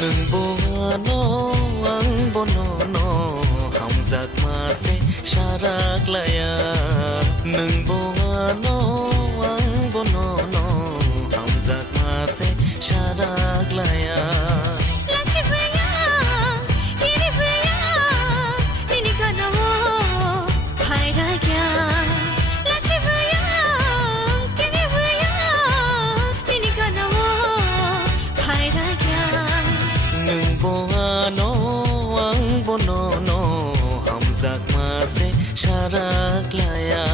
nung boano ang bonono hamzak mase sharak laya nung boano ang bonono hamzak mase sharak laya nung boano ang bonono hamzak mase sharak laya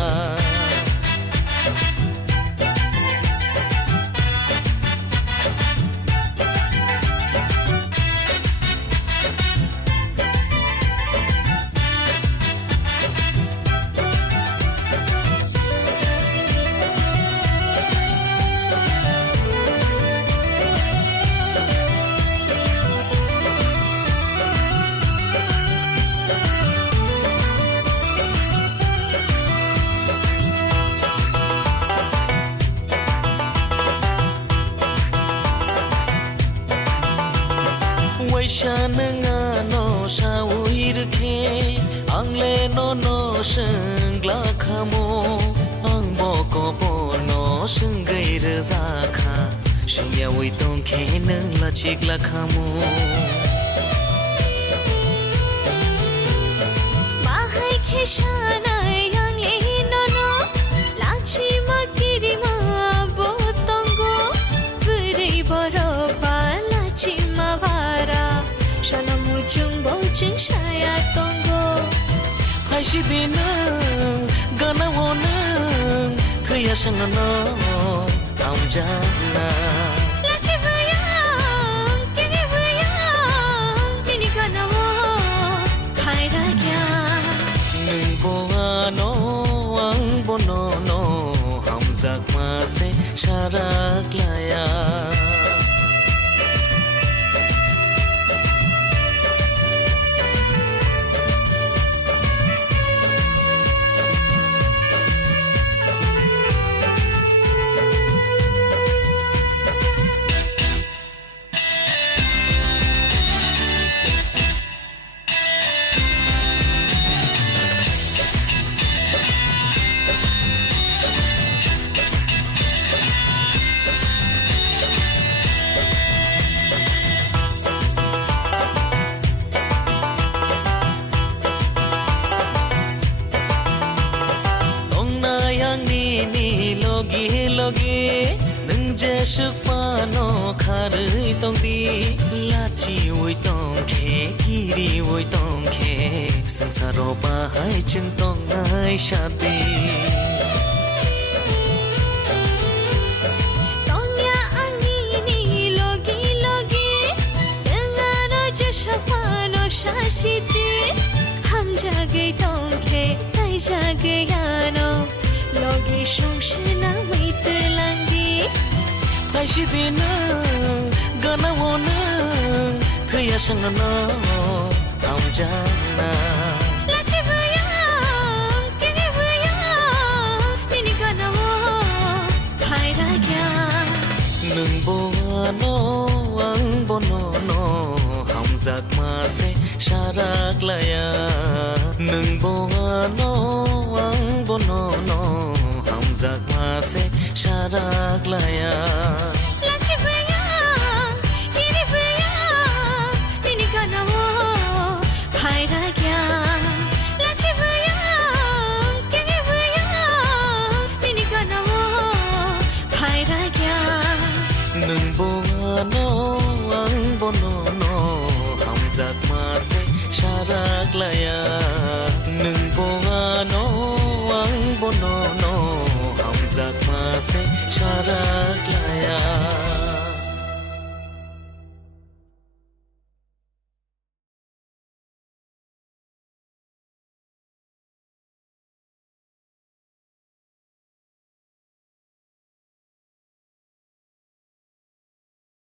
Waishananga no shawirke angle no shengla khamo ang boko no shengair zakha shenya wai tong khe nang la chikla khamo bahai kheshana angle no lachi makiri ma botongo gurei boro palachi mavara Shanamujung bojing shaya tongo hai shi dina gana wona thaya sangana amjana lachi bayang kini bayang ini kana wo khaira kya nung boano ang bonono hamzak mase sharak laya logi logi nung je shukfano khari tongdi lachi woi tongkhe kiri woi tongkhe sangsaro bahai chung tong nai shati tongya angini logi logi dengan je shafano shashiti ham jagai tongkhe tai jagayano logi shongshina maitlangi hai shi dina gana wona thaya sangana amjana lachi bayang kini bayang ini kana wo khaira kya nung boano ang bonono hamzak mase sharak laya nung boano ang bonono hamzak mase sharak laya lachi bayang ini kana wo khaira kya lachi bayang kini bayang ini kana wo khaira kya nung boano ang bonono hamzak mase sharak laya nung boano ang bonono hamzak mase sharak laya